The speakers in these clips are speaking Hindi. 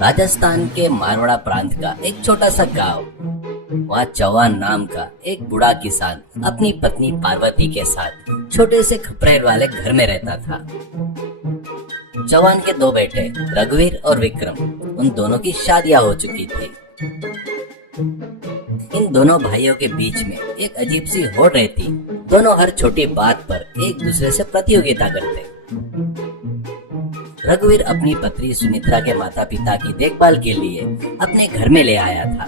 राजस्थान के मारवाड़ा प्रांत का एक छोटा सा गांव। वहाँ चौहान नाम का एक बूढ़ा किसान अपनी पत्नी पार्वती के साथ छोटे से खपरेल वाले घर में रहता था। चौहान के दो बेटे रघुवीर और विक्रम, उन दोनों की शादियां हो चुकी थी। इन दोनों भाइयों के बीच में एक अजीब सी होड़ रहती। दोनों हर छोटी बात पर एक दूसरे से प्रतियोगिता करते। रघुवीर अपनी पत्नी सुमित्रा के माता पिता की देखभाल के लिए अपने घर में ले आया था।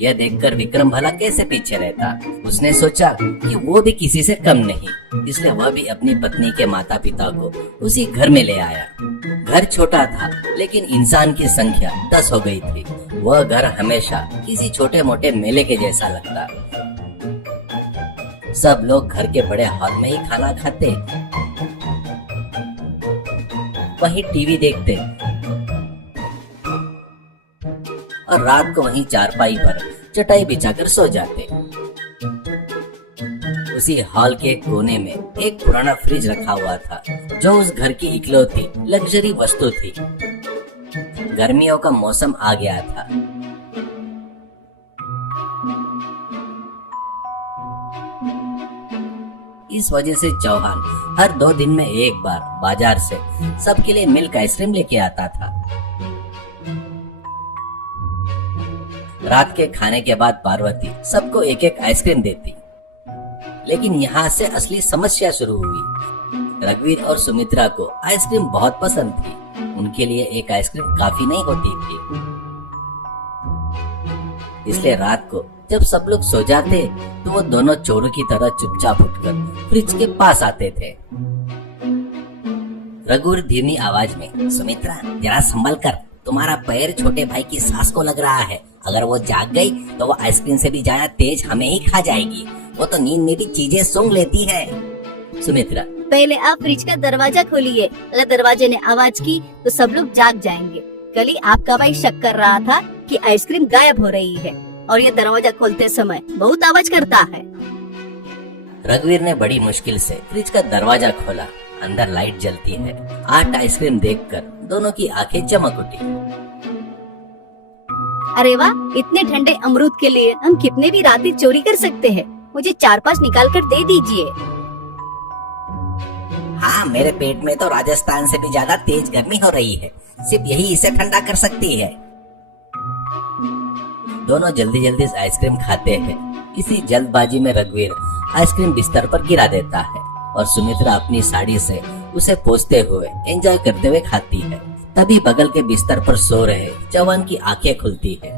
यह देखकर विक्रम भला कैसे पीछे रहता। उसने सोचा कि वो भी किसी से कम नहीं, इसलिए वह भी अपनी पत्नी के माता पिता को उसी घर में ले आया। घर छोटा था लेकिन इंसान की संख्या 10 हो गई थी। वह घर हमेशा किसी छोटे मोटे मेले के जैसा लगता। सब लोग घर के बड़े हॉल में ही खाना खाते, वहीं टीवी देखते और रात को वहीं चारपाई पर चटाई बिछाकर सो जाते। उसी हॉल के कोने में एक पुराना फ्रिज रखा हुआ था, जो उस घर की इकलौती लग्जरी वस्तु थी। गर्मियों का मौसम आ गया था। इस वजह से चौहान हर 2 दिन में एक बार बाजार से सबके लिए मिल्क आइसक्रीम लेके आता था। रात के खाने के बाद पार्वती सबको एक एक आइसक्रीम देती। लेकिन यहाँ से असली समस्या शुरू हुई। रघुवीर और सुमित्रा को आइसक्रीम बहुत पसंद थी। उनके लिए एक आइसक्रीम काफी नहीं होती थी। इसलिए रात को जब सब लोग सो जाते तो वो दोनों चोरों की तरह चुपचाप उठकर फ्रिज के पास आते थे। रघुवीर धीमी आवाज में, सुमित्रा जरा संभल कर, तुम्हारा पैर छोटे भाई की सास को लग रहा है। अगर वो जाग गई तो वो आइसक्रीम से भी ज्यादा तेज हमें ही खा जाएगी। वो तो नींद में भी चीजें सूंघ लेती है। सुमित्रा, पहले आप फ्रिज का दरवाजा खोलिए। अगर दरवाजे ने आवाज की तो सब लोग जाग जाएंगे। कल ही आपका भाई शक कर रहा था कि आइसक्रीम गायब हो रही है और ये दरवाजा खोलते समय बहुत आवाज करता है। रघुवीर ने बड़ी मुश्किल से फ्रिज का दरवाजा खोला। अंदर लाइट जलती है। 8 आइसक्रीम देखकर दोनों की आंखें चमक उठी। अरे वाह, इतने ठंडे अमरूद के लिए हम कितने भी राती चोरी कर सकते हैं। मुझे 4-5 निकाल कर दे दीजिए। हाँ, मेरे पेट में तो राजस्थान से भी ज्यादा तेज गर्मी हो रही है। सिर्फ यही इसे ठंडा कर सकती है। दोनों जल्दी जल्दी आइसक्रीम खाते हैं। इसी जल्दबाजी में रघुवीर आइसक्रीम बिस्तर पर गिरा देता है और सुमित्रा अपनी साड़ी से उसे पोंछते हुए एंजॉय करते हुए खाती है। तभी बगल के बिस्तर पर सो रहे चौहान की आंखें खुलती है।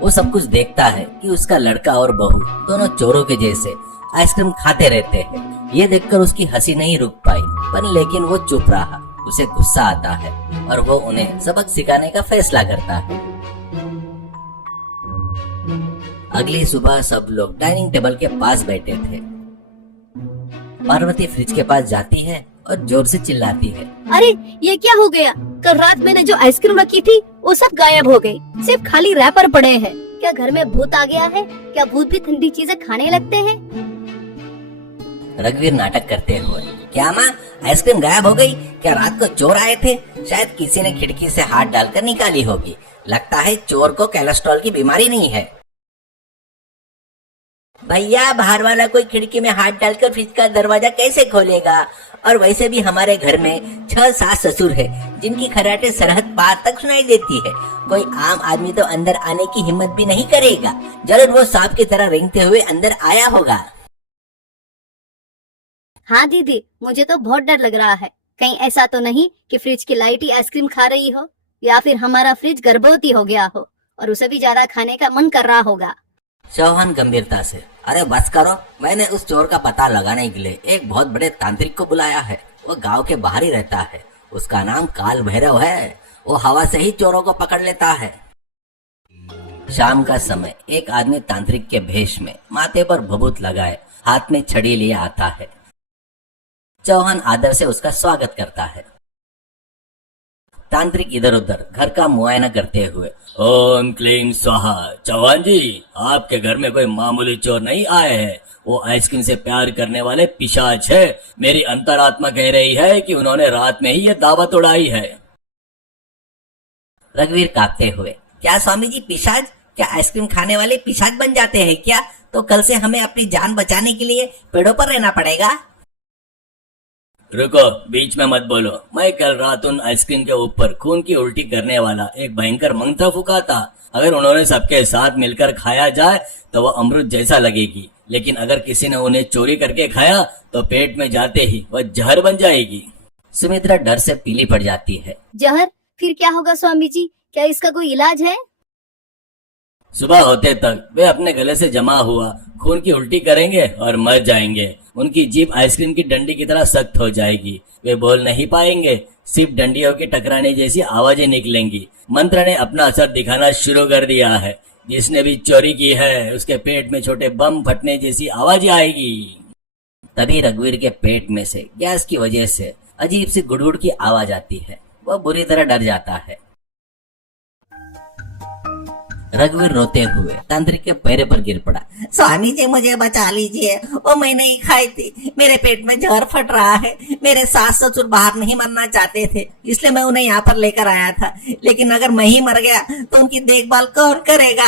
वो सब कुछ देखता है कि उसका लड़का और बहू दोनों चोरों के जैसे आइसक्रीम खाते रहते हैं। ये देखकर उसकी हंसी नहीं रुक पाई, पर लेकिन वो चुप रहा। उसे गुस्सा आता है और वो उन्हें सबक सिखाने का फैसला करता है। अगली सुबह सब लोग डाइनिंग टेबल के पास बैठे थे। पार्वती फ्रिज के पास जाती है और जोर से चिल्लाती है, अरे ये क्या हो गया? कल रात मैंने जो आइसक्रीम रखी थी वो सब गायब हो गई। सिर्फ खाली रैपर पड़े हैं। क्या घर में भूत आ गया है? क्या भूत भी ठंडी चीजें खाने लगते हैं? रघुवीर नाटक करते हुए, क्या माँ, आइसक्रीम गायब हो गई? क्या रात को चोर आए थे? शायद किसी ने खिड़की से हाथ डालकर निकाली होगी। लगता है चोर को कोलेस्ट्रॉल की बीमारी नहीं है। भैया, बाहर वाला कोई खिड़की में हाथ डालकर फ्रिज का दरवाजा कैसे खोलेगा? और वैसे भी हमारे घर में 6 सास ससुर है, जिनकी खर्राटे सरहद पार तक सुनाई देती है। कोई आम आदमी तो अंदर आने की हिम्मत भी नहीं करेगा। जरूर वो सांप की तरह रेंगते हुए अंदर आया होगा। हाँ दीदी, मुझे तो बहुत डर लग रहा है। कहीं ऐसा तो नहीं कि फ्रिज की लाइट ही आइसक्रीम खा रही हो, या फिर हमारा फ्रिज गर्भवती हो गया हो और उसे भी ज्यादा खाने का मन कर रहा होगा। चौहान गंभीरता से, अरे बस करो, मैंने उस चोर का पता लगाने के लिए एक बहुत बड़े तांत्रिक को बुलाया है। वो गांव के बाहर ही रहता है। उसका नाम काल भैरव है। वो हवा से ही चोरों को पकड़ लेता है। शाम का समय एक आदमी तांत्रिक के भेष में माथे पर भभूत लगाए हाथ में छड़ी लिए आता है। चौहान आदर से उसका स्वागत करता है। तांत्रिक इधर उधर घर का मुआयना करते हुए, ओम क्लीम स्वाहा। चौहान जी, आपके घर में कोई मामूली चोर नहीं आए हैं, वो आइसक्रीम से प्यार करने वाले पिशाच है। मेरी अंतरात्मा कह रही है कि उन्होंने रात में ही ये दावत उड़ाई है। रघुवीर कांपते हुए, क्या स्वामी जी पिशाच? क्या आइसक्रीम खाने वाले पिशाच बन जाते हैं क्या? तो कल से हमें अपनी जान बचाने के लिए पेड़ों पर रहना पड़ेगा। रुको, बीच में मत बोलो। मैं कल रात उन आइसक्रीम के ऊपर खून की उल्टी करने वाला एक भयंकर मंत्र फूका था। अगर उन्होंने सबके साथ मिलकर खाया जाए तो वह अमृत जैसा लगेगी, लेकिन अगर किसी ने उन्हें चोरी करके खाया तो पेट में जाते ही वह जहर बन जाएगी। सुमित्रा डर से पीली पड़ जाती है। जहर? फिर क्या होगा स्वामी जी? क्या इसका कोई इलाज है? सुबह होते तक वे अपने गले से जमा हुआ खून की उल्टी करेंगे और मर जाएंगे। उनकी जीभ आइसक्रीम की डंडी की तरह सख्त हो जाएगी। वे बोल नहीं पाएंगे, सिर्फ डंडियों के टकराने जैसी आवाजें निकलेंगी। मंत्र ने अपना असर दिखाना शुरू कर दिया है। जिसने भी चोरी की है उसके पेट में छोटे बम फटने जैसी आवाजें आएगी। तभी रघुवीर के पेट में से गैस की वजह से अजीब सी गुड़गुड़ की आवाज आती है। वह बुरी तरह डर जाता है। रघुवीर रोते हुए तांत्रिक के पैर पर गिर पड़ा। स्वामी जी मुझे बचा लीजिए, वो मैंने ही खाई थी। मेरे पेट में जहर फट रहा है। मेरे सास ससुर बाहर नहीं मरना चाहते थे, इसलिए मैं उन्हें यहाँ पर लेकर आया था। लेकिन अगर मैं ही मर गया तो उनकी देखभाल कौन करेगा?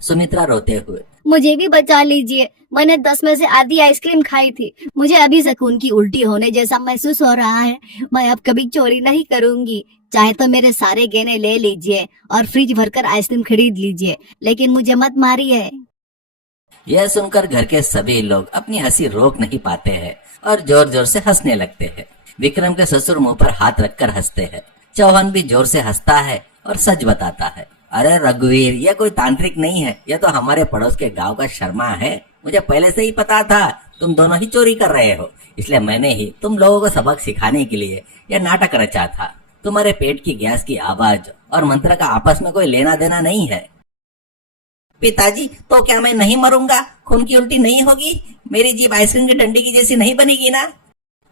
सुमित्रा रोते हुए, मुझे भी बचा लीजिए। मैंने 10 में से आधी आइसक्रीम खाई थी। मुझे अभी से खून की उल्टी होने जैसा महसूस हो रहा है। मैं अब कभी चोरी नहीं करूंगी। चाहे तो मेरे सारे गहने ले लीजिए और फ्रिज भरकर आइसक्रीम खरीद लीजिए, लेकिन मुझे मत मारिए। यह सुनकर घर के सभी लोग अपनी हंसी रोक नहीं पाते हैं और जोर जोर से हंसने लगते हैं। विक्रम के ससुर मुंह पर हाथ रखकर हंसते हैं। चौहान भी जोर से हंसता है और सच बताता है। अरे रघुवीर, यह कोई तांत्रिक नहीं है, यह तो हमारे पड़ोस के गांव का शर्मा है। मुझे पहले से ही पता था तुम दोनों ही चोरी कर रहे हो, इसलिए मैंने ही तुम लोगों को सबक सिखाने के लिए यह नाटक रचा था। तुम्हारे पेट की गैस की आवाज और मंत्र का आपस में कोई लेना देना नहीं है। पिताजी, तो क्या मैं नहीं मरूंगा? खून की उल्टी नहीं होगी? मेरी जीभ आइसक्रीम की डंडी की जैसी नहीं बनेगी ना?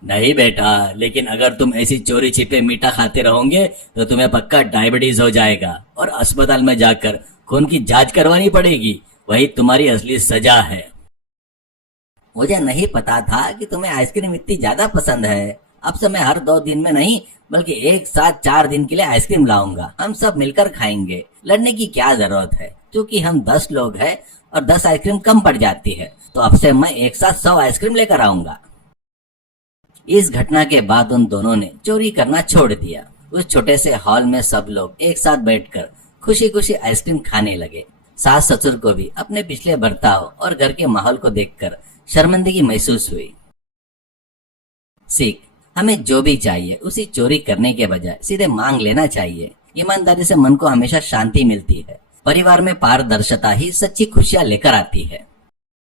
नहीं बेटा, लेकिन अगर तुम ऐसी चोरी छिपे मीठा खाते रहोगे तो तुम्हें पक्का डायबिटीज हो जाएगा और अस्पताल में जाकर खून की जांच करवानी पड़ेगी। वही तुम्हारी असली सजा है। मुझे नहीं पता था कि तुम्हें आइसक्रीम इतनी ज्यादा पसंद है। अब से मैं हर 2 दिन में नहीं बल्कि एक साथ 4 दिन के लिए आइसक्रीम लाऊंगा। हम सब मिलकर खाएंगे। लड़ने की क्या जरूरत है? क्योंकि हम 10 लोग हैं और 10 आइसक्रीम कम पड़ जाती है, तो अब से मैं एक साथ 100 आइसक्रीम लेकर आऊंगा। इस घटना के बाद उन दोनों ने चोरी करना छोड़ दिया। उस छोटे से हॉल में सब लोग एक साथ बैठकर खुशी खुशी आइसक्रीम खाने लगे। सास ससुर को भी अपने पिछले बर्ताव और घर के माहौल को देखकर शर्मिंदगी महसूस हुई। सीख, हमें जो भी चाहिए उसी चोरी करने के बजाय सीधे मांग लेना चाहिए। ईमानदारी से मन को हमेशा शांति मिलती है। परिवार में पारदर्शिता ही सच्ची खुशियां लेकर आती है।